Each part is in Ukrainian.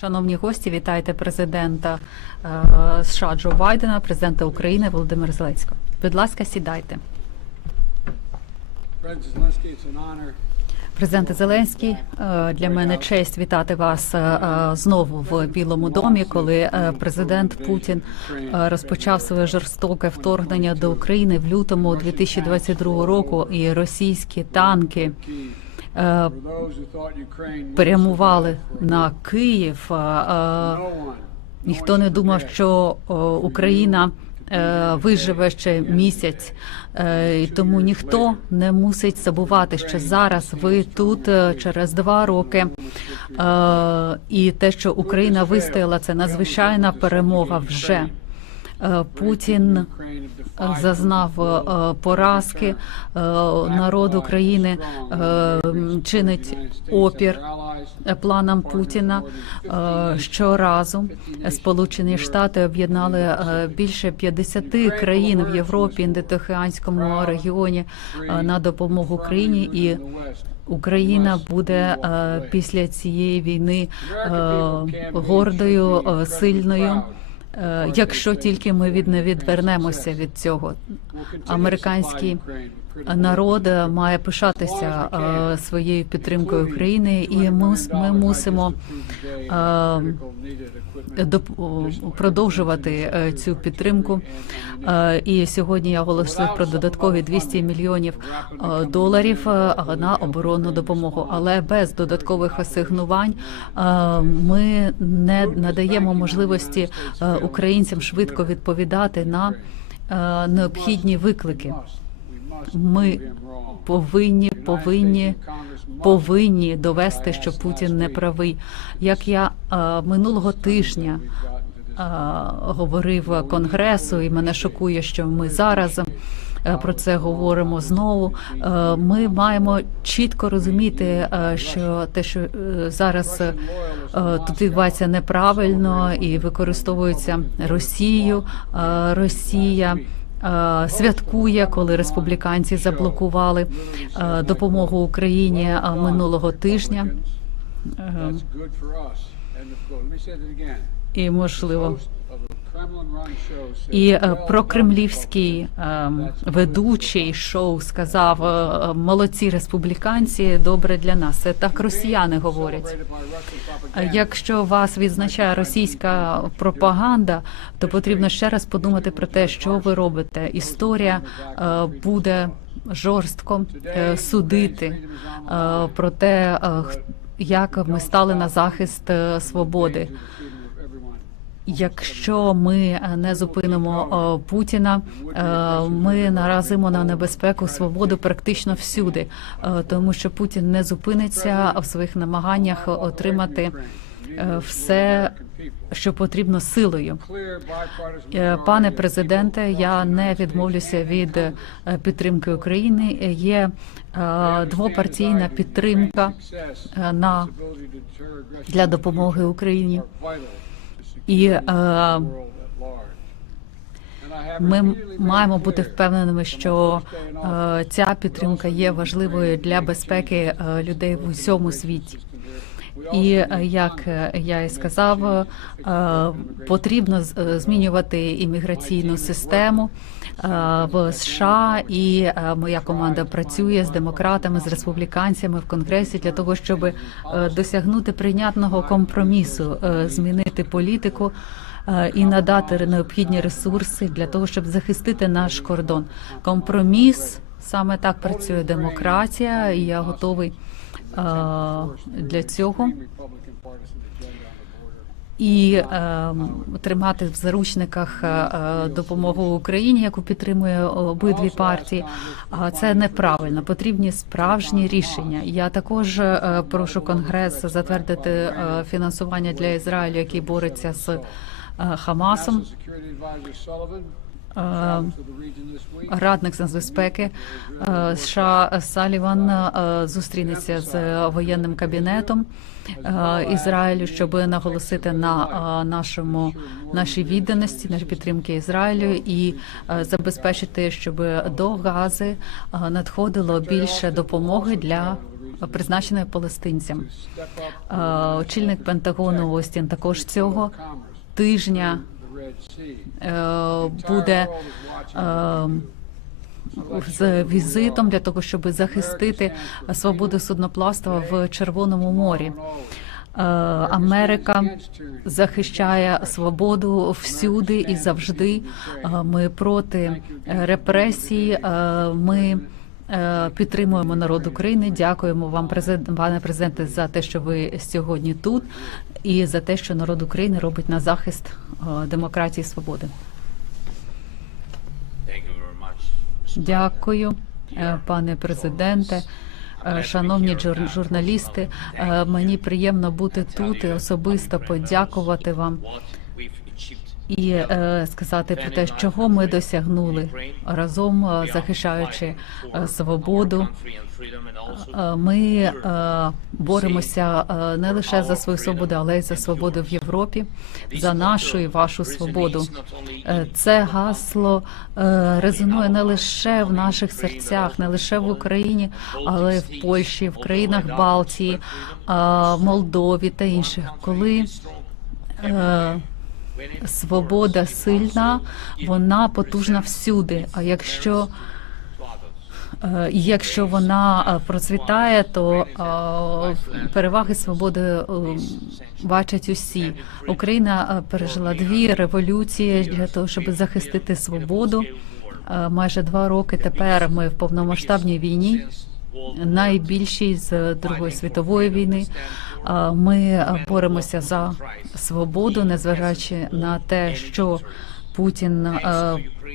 Шановні гості, вітайте президента е, США Джо Байдена, президента України Володимира Зеленського. Будь ласка, сідайте. Президенте Зеленський, е, для мене честь вітати вас е, знову в Білому домі, коли президент Путін розпочав своє жорстоке вторгнення до України в лютому 2022 року, і російські танки е, прямували на Київ. Ніхто не думав, що Україна е, виживе ще місяць, Е, і тому ніхто не мусить забувати, що зараз ви тут через два роки. І те, що Україна вистояла, це надзвичайна перемога вже. Е, Путін defied зазнав е, поразки. Е, Народ України е, чинить опір планам Путіна. Е, Щоразу Сполучені Штати об'єднали е, більше 50 країн в Європі, Індотихоанському регіоні е, на допомогу Україні і. Україна буде е, після цієї війни е, гордою, е, сильною, е, якщо тільки ми від не відвернемося від цього. We'll народ має пишатися е, своєю підтримкою України, і ми, ми мусимо е, продовжувати е, цю підтримку. Е, І сьогодні я оголосив про додаткові 200 мільйонів е, доларів е, на оборонну допомогу. Але без додаткових асигнувань е, ми не надаємо можливості е, українцям швидко відповідати на е, необхідні виклики. Ми повинні, повинні, повинні довести, що Путін не правий. Як я е, минулого тижня е, говорив Конгресу, і мене шокує, що ми зараз. е, Про це говоримо знову. Е, Ми маємо чітко розуміти, е, що те, що зараз тут відбувається неправильно і використовується Росією. Е, Росія святкує, коли республіканці заблокували е, допомогу Україні е, минулого тижня. Е. І можливо. І е, "Well прокремлівський е, ведучий шоу сказав е, молодці республіканці, добре для нас. Це так росіяни говорять. celebrated by Russian А propaganda." Якщо вас відзначає російська пропаганда, то потрібно ще раз подумати про те, що ви робите. Історія буде жорстко судити про те, як ми стали на захист свободи. The freedom of everyone. Якщо ми е, не зупинимо е, Путіна, е, ми наразимо на небезпеку свободу практично всюди, тому що Путін не зупиниться в своїх намаганнях отримати все, що потрібно силою. Пане президенте, я не відмовлюся від підтримки України. Є двопартійна підтримка на для допомоги Україні. І е, Ми маємо бути впевненими, що е, ця підтримка є важливою для безпеки е, людей в усьому світі. І е, як е, я і сказав, е, потрібно змінювати імміграційну систему в США, і моя команда працює з демократами, з республіканцями в конгресі для того, щоб досягнути прийнятного компромісу, змінити політику. І надати необхідні ресурси для того, щоб захистити наш кордон. Компроміс саме так працює демократія, і я готовий для цього і е, тримати в заручниках е, допомогу Україні, яку підтримує обидві партії. А це неправильно. Потрібні справжні рішення. Я також е, прошу Конгрес затвердити е, фінансування для Ізраїлю, який бореться з Хамасом. Е. Радник з нацбезпеки е, США Саліван е, зустрінеться з воєнним кабінетом Ізраїлю, щоб наголосити на нашому нашій відданості, нашій підтримки Ізраїлю і забезпечити, щоб до Гази надходило більше допомоги для призначеної палестинцям. Очільник Пентагону Остін також цього тижня е, буде е, з візитом для того, щоб захистити свободу судноплавства в Червоному морі. Е, Америка захищає свободу всюди і завжди. Ми проти репресій. Ми підтримуємо народ України. Дякуємо вам, президент, пане президенте, за те, що ви сьогодні тут, і за те, що народ України робить на захист е, демократії і свободи. Дякую, е, пане президенте. Е, Шановні журналісти, е, мені приємно бути тут і особисто подякувати вам. І е, сказати про те, чого ми досягнули разом, е, захищаючи е, свободу. Е, Ми е, боремося не лише за свою свободу, але й за свободу в Європі, за нашу і вашу свободу. Це гасло резонує не лише в наших серцях, не лише в Україні, але й в Польщі, в країнах Балтії, е, Молдові та інших. Коли е, свобода сильна, вона потужна всюди. А якщо Е, Якщо вона е, процвітає, то е, переваги свободи бачать усі. Україна пережила дві революції для того, щоб захистити свободу. Майже два роки тепер ми в повномасштабній війні, найбільшій з Другої світової війни. Ми боремося за свободу, незважаючи на те, що Путін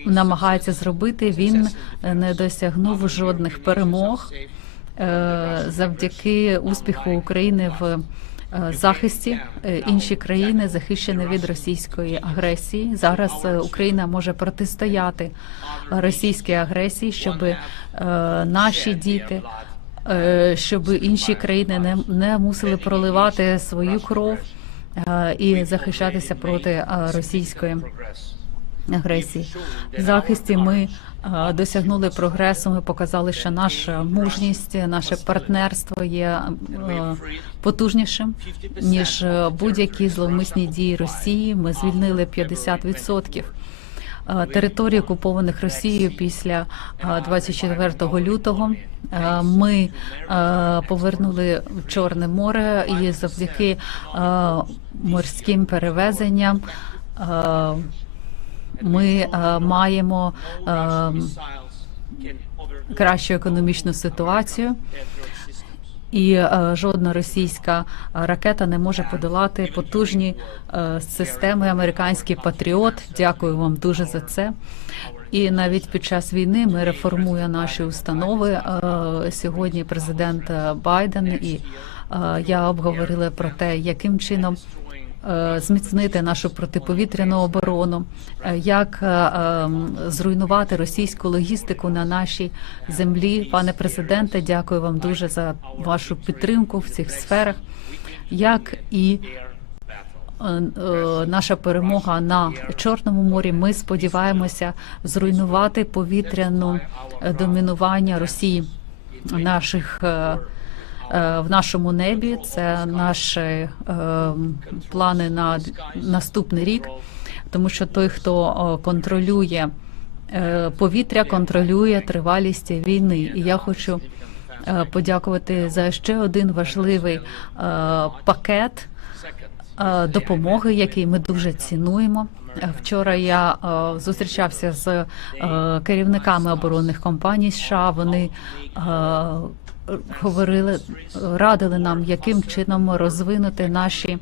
намагається зробити. Він не досягнув жодних перемог е, завдяки успіху України в е, захисті. Е, Інші країни захищені від російської агресії. Зараз Україна може протистояти російській агресії, щоб наші діти. Е, Щоб інші країни не, не мусили проливати свою кров е, і захищатися проти е, російської агресії. В захисті ми досягнули прогресу. Ми показали, що наша мужність, наше партнерство є потужнішим ніж будь-які зловмисні дії Росії. Ми звільнили 50% е, територій окупованих Росією після е, 24 лютого. Е, Ми е, повернули Чорне море і завдяки е, морським перевезенням. е, ми е, маємо е, кращу економічну ситуацію, і е, жодна російська ракета не може подолати потужні е, системи американський патріот. Дякую вам дуже за це. І навіть під час війни ми реформуємо наші установи. Е, Сьогодні президент Байден і е, я обговорили про те, яким чином е, зміцнити нашу протиповітряну оборону, е, як е, е, зруйнувати російську логістику на нашій землі. Пане президенте, дякую вам дуже за вашу підтримку в цих сферах. Як і е, е, наша перемога на Чорному морі, ми сподіваємося зруйнувати повітряну е, домінування Росії наших. Е, В нашому небі це наші е, плани на наступний рік, тому що той, хто контролює е, повітря, контролює тривалість війни. І я хочу подякувати за ще один важливий пакет допомоги, який ми дуже цінуємо. Вчора я зустрічався з керівниками оборонних компаній США. Вони говорили, радили нам, яким чином розвинути наші.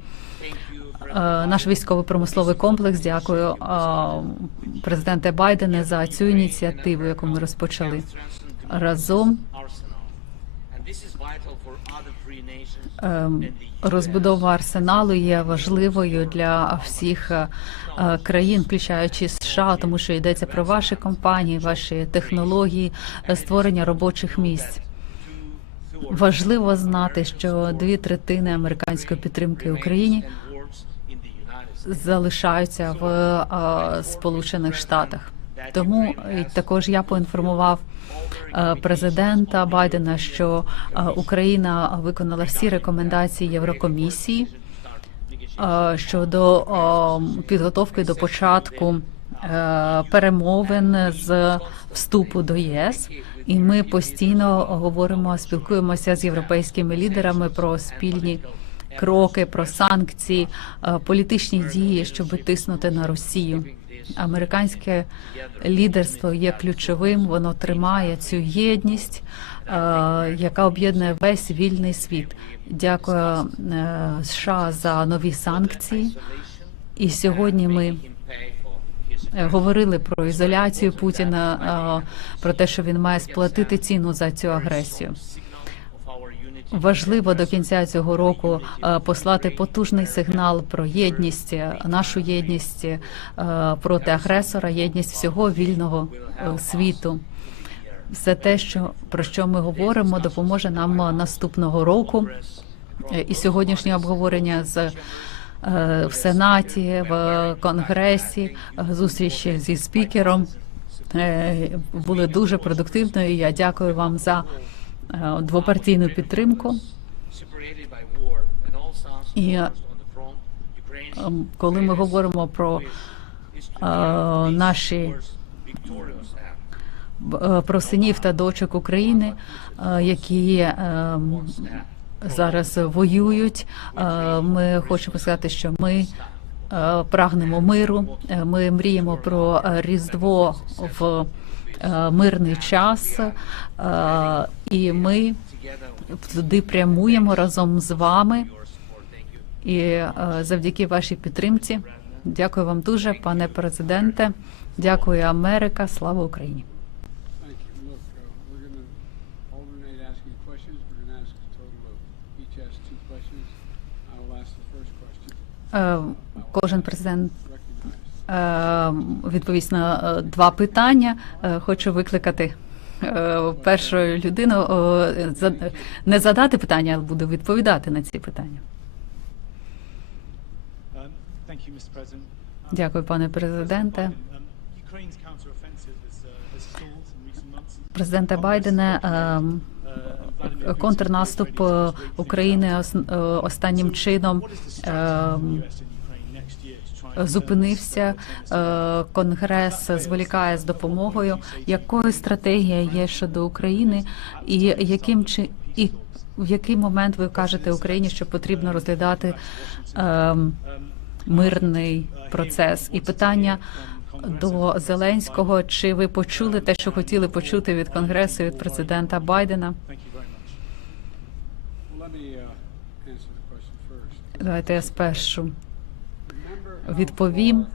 е, Наш військово-промисловий комплекс. Дякую е, президенте Байдене за цю ініціативу, яку ми розпочали разом. Ем, Розбудова арсеналу є важливою для всіх е, країн, включаючи США, тому що йдеться про ваші компанії, ваші технології, створення робочих місць. Важливо знати, що дві третини американської підтримки Україні залишаються в е, Сполучених Штатах. Тому також я поінформував е, президента Байдена, що е, Україна виконала всі рекомендації Єврокомісії щодо підготовки до початку перемовин з вступу до ЄС. І ми постійно говоримо, спілкуємося з європейськими лідерами про спільні кроки, про санкції, е, політичні дії, щоб тиснути на Росію. Американське лідерство є ключовим. Воно тримає цю єдність, е, яка об'єднує весь вільний світ. Дякую е, США за нові санкції. І сьогодні ми говорили про ізоляцію Путіна, е, про те, що він має сплатити ціну за цю агресію. Важливо до кінця цього року е, послати потужний сигнал про єдність, е, нашу єдність е, проти агресора, єдність всього вільного е, світу. Все те, що про що ми говоримо, допоможе нам е, наступного року. Е, І сьогоднішнє обговорення з е, в Сенаті, в Конгресі, е, зустрічі зі спікером е, були дуже продуктивною. Я дякую вам за е, двопартійну підтримку. І е, коли ми говоримо про е, наші е, про синів та дочок України, е, які е, зараз воюють. Е, Ми хочемо сказати, що ми е, прагнемо миру. Е, Ми мріємо про різдво в мирний час, і ми туди прямуємо разом з вами. І завдяки вашій підтримці. Дякую вам дуже, пане президенте. Дякую, Америка. Слава Україні. Thank you. Look, uh, we're going to alternate asking questions. We're going to ask a total of, each ask two questions. I will ask the first question. Е, Кожен президент е, відповість на е, два питання. Е, Хочу викликати е, першу людину е, не задати питання, а буду відповідати на ці питання. Дякую, пане президенте. Biden, um, Контрнаступ е, України ос- е, останнім чином зупинився. е, Конгрес зволікає з допомогою. Якою стратегія є щодо України, і яким чи і в який момент ви кажете Україні, що потрібно розглядати мирний процес? І питання до Зеленського: чи ви почули те, що хотіли почути від конгресу від президента Байдена? Thank you very much. Well, let me uh, answer the question first. Давайте я спершу відповім.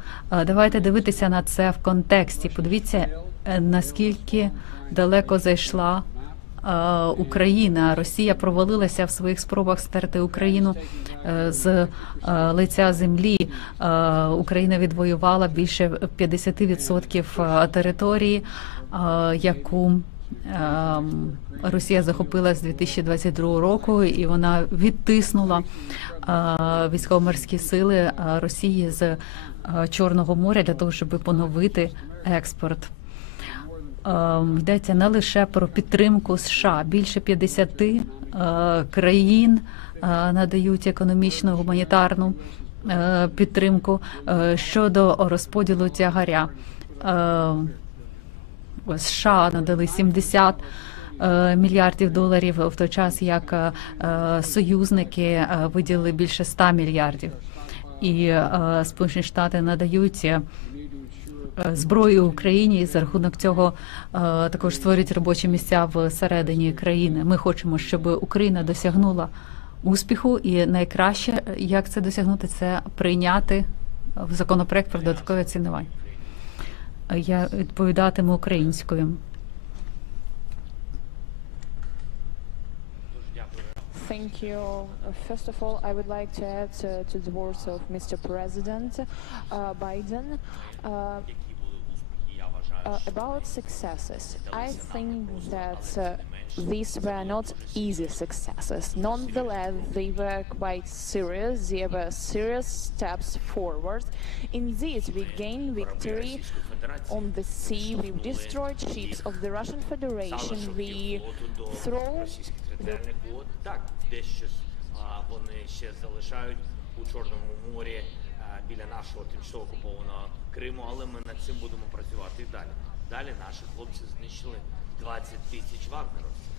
Давайте дивитися на це в контексті. Подивіться, е, наскільки далеко зайшла Україна. Росія провалилася в своїх спробах стерти Україну е, з е, лиця землі. Україна відвоювала більше 50% території, яку Росія захопила з 2022 року, і вона відтиснула е, військово-морські сили е, Росії з е, Чорного моря для того, щоб поновити експорт. Ем, Йдеться не лише про підтримку США. Більше 50 е, країн надають економічну гуманітарну підтримку щодо розподілу тягаря. США надали 70 е, мільярдів доларів в той час, як е, союзники е, виділили більше 100 мільярдів. І Сполучені Штати надають зброю Україні і за рахунок цього також створюють робочі місця всередині країни. Ми хочемо, щоб Україна досягнула успіху, і найкраще, як це досягнути, це прийняти законопроект про додаткове цінування. Я відповідатиму українською. Thank you. Uh, First of all, I would like to add uh, to the words of Mr. President uh, Biden. Uh, Які були успіхи, я вважаю, uh, about successes, I think that uh, these were not easy successes. Nonetheless, they were quite serious. They were serious steps forward. Indeed, we gained victory on the sea. We destroyed ships of the Russian Federation. We throw територіальних. Так, дещо вони ще залишають у Чорному морі біля нашого тимчасово окупованого Криму, але ми над цим будемо працювати і далі. Далі наші хлопці знищили 20 тисяч вагнеровців.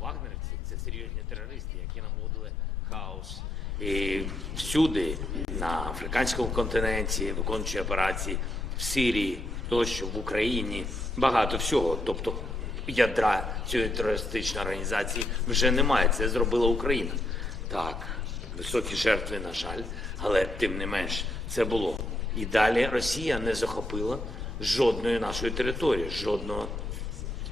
Вагнерівці це серйозні терористи, які наводили хаос. І всюди, на африканському континенті, виконуючи операції в Сирії, тощо в Україні, багато всього. Тобто ядра цієї терористичної організації вже немає. Це зробила Україна. Так, високі жертви, на жаль, але тим не менш це було. І далі Росія не захопила жодної нашої території, жодного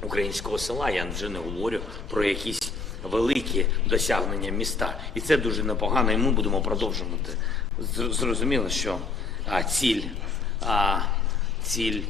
українського села. Я вже не говорю про якісь великі досягнення міста. І це дуже непогано, і ми будемо продовжувати. Зрозуміло, що а, ціль, а, ціль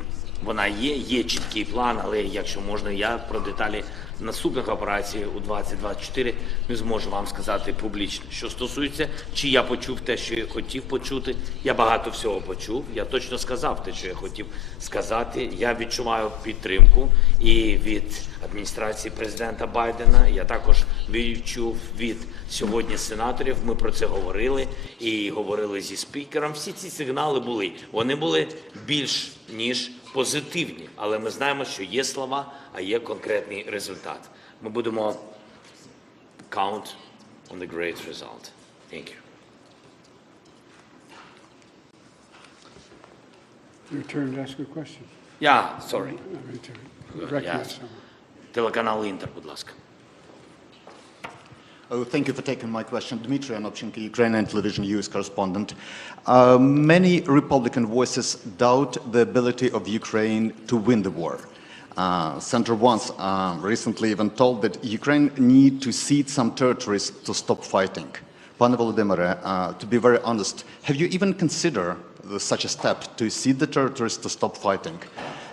вона є, є чіткий план, але якщо можна, я про деталі наступних операцій у 2024 не зможу вам сказати публічно. Що стосується, чи я почув те, що я хотів почути, я багато всього почув. Я точно сказав те, що я хотів сказати. Я відчуваю підтримку і від адміністрації президента Байдена. Я також відчув від сьогодні сенаторів. Ми про це говорили і говорили зі спікером. Всі ці сигнали були. Вони були більш ніж позитивні, але ми знаємо, що є слова, а є конкретний результат. Ми будемо count on the great result. Thank you. Your turn to ask a question. Я, sorry, I mean, to recognize someone. телеканал Інтер, будь ласка. Oh, thank you for taking my question. Dmitry Anopchenko, Ukrainian television news correspondent. Uh, many Republican voices doubt the ability of Ukraine to win the war. Uh, Senator once uh, recently even told that Ukraine need to cede some territories to stop fighting. Pane Volodymyre, uh, to be very honest, have you even considered such a step to cede the territories to stop fighting?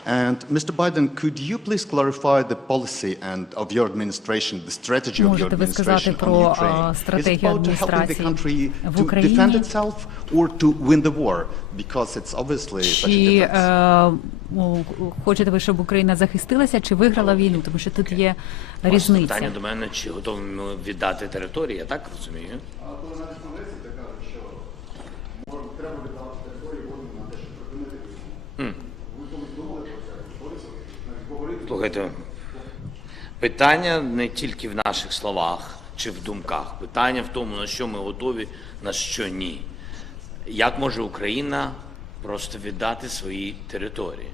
And Mr. Biden, could you please clarify the policy and of your administration, the strategy of your Можете ви сказати administration про, on а, Ukraine? Is it стратегію about helping the адміністрації country в to defend Україні? itself or to win the war? Because it's obviously such a Чи difference. е, у- хочете ви, щоб Україна захистилася чи виграла війну? Тому що тут є різниця. питання до мене, чи готові ми віддати території, я так розумію? Слухайте, питання не тільки в наших словах чи в думках. Питання в тому, на що ми готові, на що ні. Як може Україна просто віддати свої території?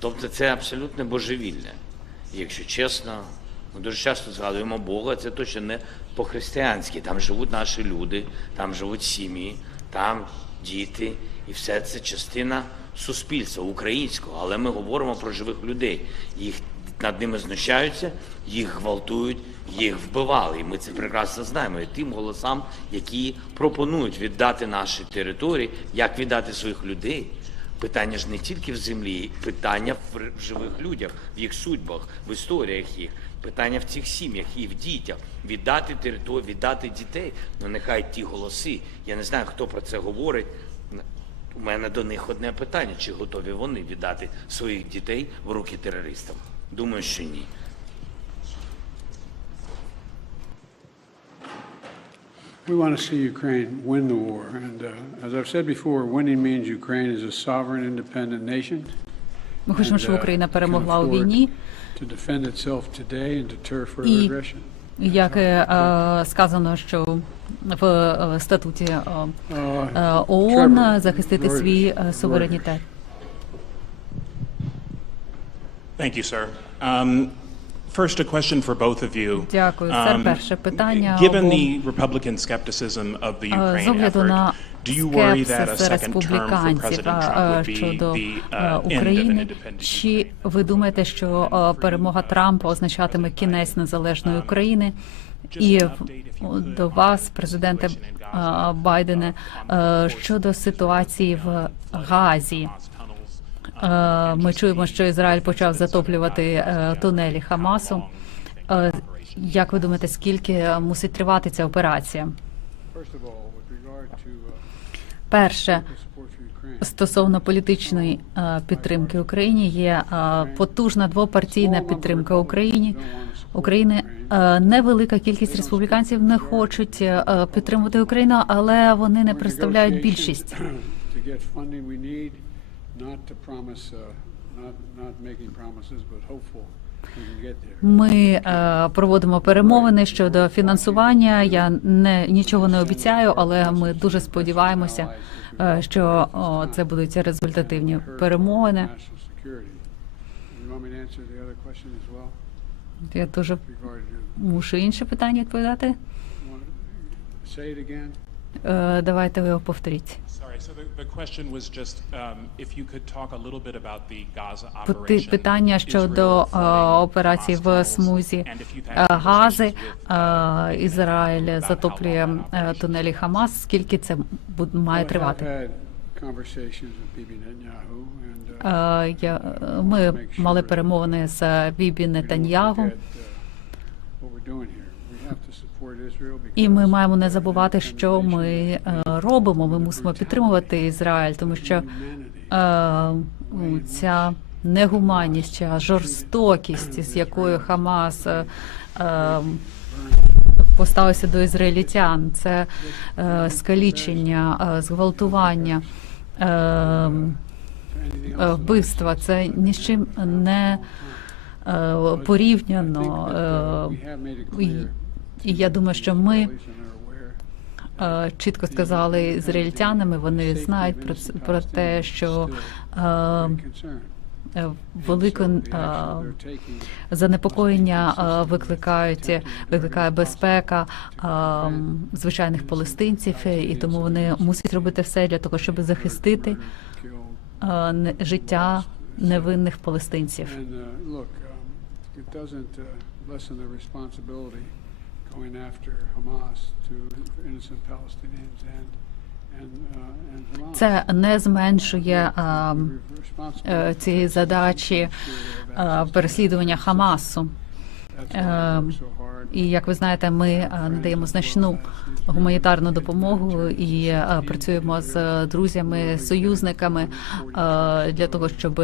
Тобто це абсолютне божевілля. Якщо чесно, ми дуже часто згадуємо Бога, це точно не по-християнськи. Там живуть наші люди, там живуть сім'ї, там діти, і все це частина суспільства українського. Але ми говоримо про живих людей. Їх над ними знущаються, їх гвалтують, їх вбивали. І ми це прекрасно знаємо. І тим голосам, які пропонують віддати наші території, як віддати своїх людей. Питання ж не тільки в землі, питання в живих людях, в їх судьбах, в історіях їх, питання в цих сім'ях і в дітях. Віддати територію, віддати дітей. Ну нехай ті голоси. Я не знаю, хто про це говорить. У мене до них одне питання: чи готові вони віддати своїх дітей в руки терористам? Думаю, що ні. We want to see Ukraine win the war. And uh, as I've said before, winning means Ukraine is a sovereign, independent nation. Ми хочемо, щоб uh, Україна перемогла у війні. To defend itself today and deter further І aggression. Як е, е, сказано, що в е, статуті е, Uh, е, ООН захистити свій е, суверенітет. Thank you, sir. Um, First, a question for both of you. Дякую. Це Um, перше питання. Given the Republican skepticism of the Е, Ukraine effort, скепсис республіканців е, щодо е, uh, України, чи ви думаєте, що е, перемога Трампа означатиме кінець незалежної України? І в- до вас, президенте Байдене, щодо ситуації в Газі. Ми чуємо, що Ізраїль почав затоплювати тунелі Хамасу. Як ви думаєте, скільки мусить тривати ця операція? First of all, with regard to uh, Перше, стосовно політичної е, підтримки Україні, є е, потужна двопартійна підтримка Україні. України е, невелика кількість республіканців не хочуть підтримувати Україну, але вони не представляють більшість. not to promise, uh, not, not Ми е, проводимо перемовини щодо фінансування. Я не нічого не обіцяю, але ми дуже сподіваємося, е, що о, це будуть результативні перемовини. Я дуже мушу інше питання відповідати. Е, Давайте ви його повторіть. Sorry, so the, the question was just um, if you could talk a little bit about the Gaza Пити- operation. питання щодо е, операції в смузі е, Гази. Е, uh, Ізраїль затоплює е, тунелі Хамас. Скільки це має тривати? uh, Е, е, ми мали перемовини з Бібі Нетаньягу. І ми маємо не забувати, що ми е, робимо. Ми мусимо підтримувати Ізраїль, тому що е, ця негуманність, ця жорстокість, з якою Хамас е, поставився до ізраїльтян, це скалічення, зґвалтування. Вбивства це ні з чим не порівняно. Uh, і- я думаю, що ми е, чітко сказали ізраїльтянами, вони знають про про те, що е, е, велике занепокоєння викликають викликає безпека звичайних палестинців, і тому вони мусять робити все для того, щоб захистити життя невинних палестинців. Going after Hamas to innocent Palestinians and uh. Це не зменшує е, We're е, цієї задачі е, переслідування Хамасу. Hard. І як ви знаєте, ми е, надаємо значну гуманітарну допомогу і е, працюємо з друзями, союзниками е, для того, щоб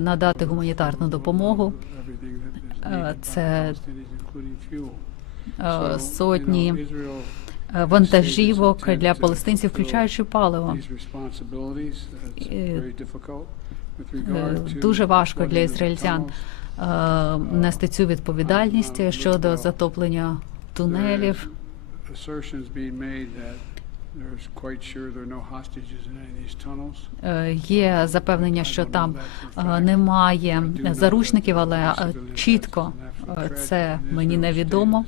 надати гуманітарну допомогу. Е, Це Е, сотні е, вантажівок для палестинців, включаючи паливо. Е, Дуже важко для ізраїльтян нести цю відповідальність щодо затоплення тунелів. Е, Є запевнення, що там е, немає заручників, але е, чітко це мені невідомо.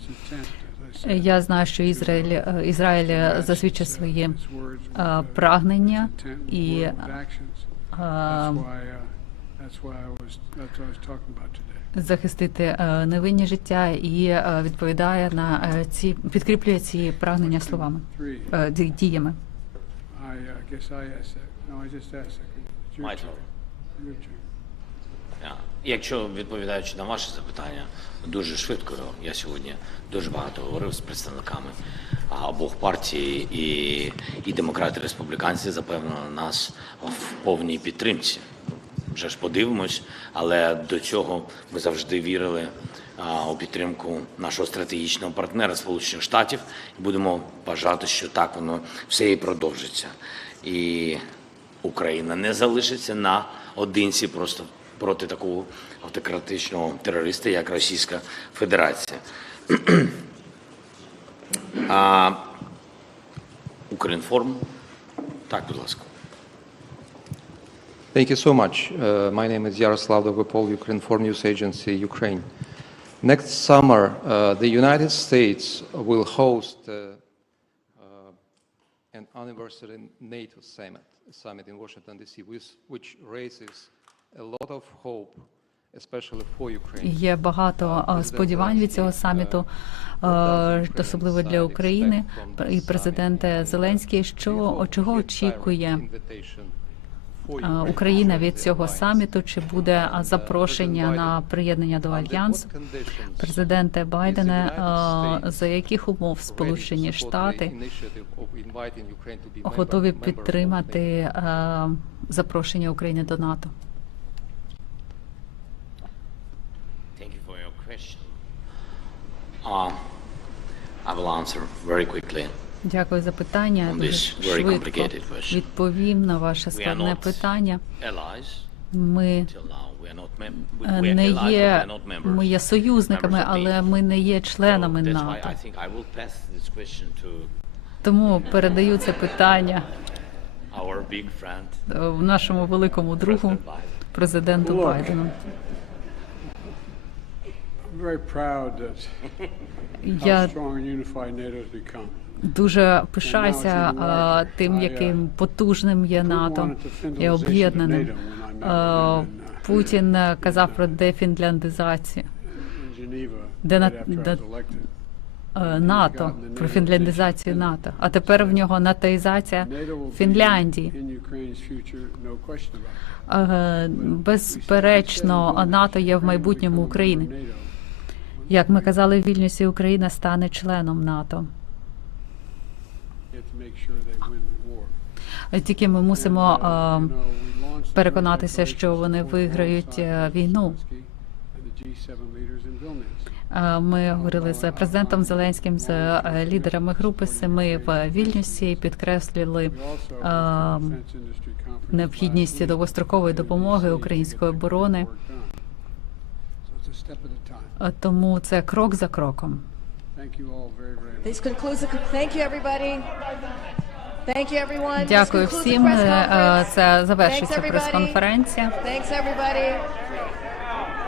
Я знаю, що Ізраїль Ізраїль засвідчив свої е, прагнення і е, захистити е, невинні життя і е, відповідає на е, ці підкріплює ці прагнення словами діями. Turn. Якщо відповідаючи на ваше запитання, дуже швидко я сьогодні дуже багато говорив з представниками обох партій, і, і демократи, і республіканці запевнили нас в повній підтримці. Вже ж подивимось, але до цього ми завжди вірили у підтримку нашого стратегічного партнера Сполучених Штатів і будемо бажати, що так воно все і продовжиться. І Україна не залишиться наодинці просто проти такого автократичного терориста, як Російська Федерація. а, Укрінформ. Так, будь ласка. Thank you so much. Uh, my name is Yaroslav Dovipol, Ukrinform News Agency, Ukraine. Next summer, uh, the United States will host uh, uh, an anniversary NATO summit, summit in Washington, D.C., which, which raises a lot of hope, Ukraine. Є багато е, сподівань від цього саміту, е, особливо для України. І президент Зеленський, що чого очікує е, України від цього саміту? Чи буде е, запрошення на приєднання до альянсу? Президенте Байдене, е, за яких умов Сполучені Штати готові підтримати е, запрошення України до НАТО? Uh, I will answer very quickly. Дякую за питання. Дуже швидко відповім на ваше складне питання. Ми е, не є ми є союзниками, але NATO. ми не є членами НАТО. Тому передаю це питання е, нашому великому другу, президенту. Байдену. Я дуже пишаюся тим, яким потужним є НАТО і об'єднаним. Путін казав про дефінляндизацію де на- де- е, НАТО, про фінляндизацію НАТО. А тепер в нього натоїзація Фінляндії. Е, Безперечно, НАТО є в майбутньому України. Як ми казали в Вільнюсі, Україна стане членом НАТО. You have to make sure they win the war. Е, Тільки ми мусимо uh, е, launched переконатися, що вони виграють е, війну. Zelensky and the G7 leaders in Vilnius. Е, Ми говорили з президентом Зеленським, з е, лідерами групи Семи в Вільнюсі і підкреслили е, industry conference необхідність довгострокової допомоги української оборони. Е, Тому це крок за кроком. Thank you all very, very much. This concludes the, thank you everybody. Thank you everyone. This Дякую всім. Е, е. Це завершиться Thanks, everybody. прес-конференція. Thanks everybody.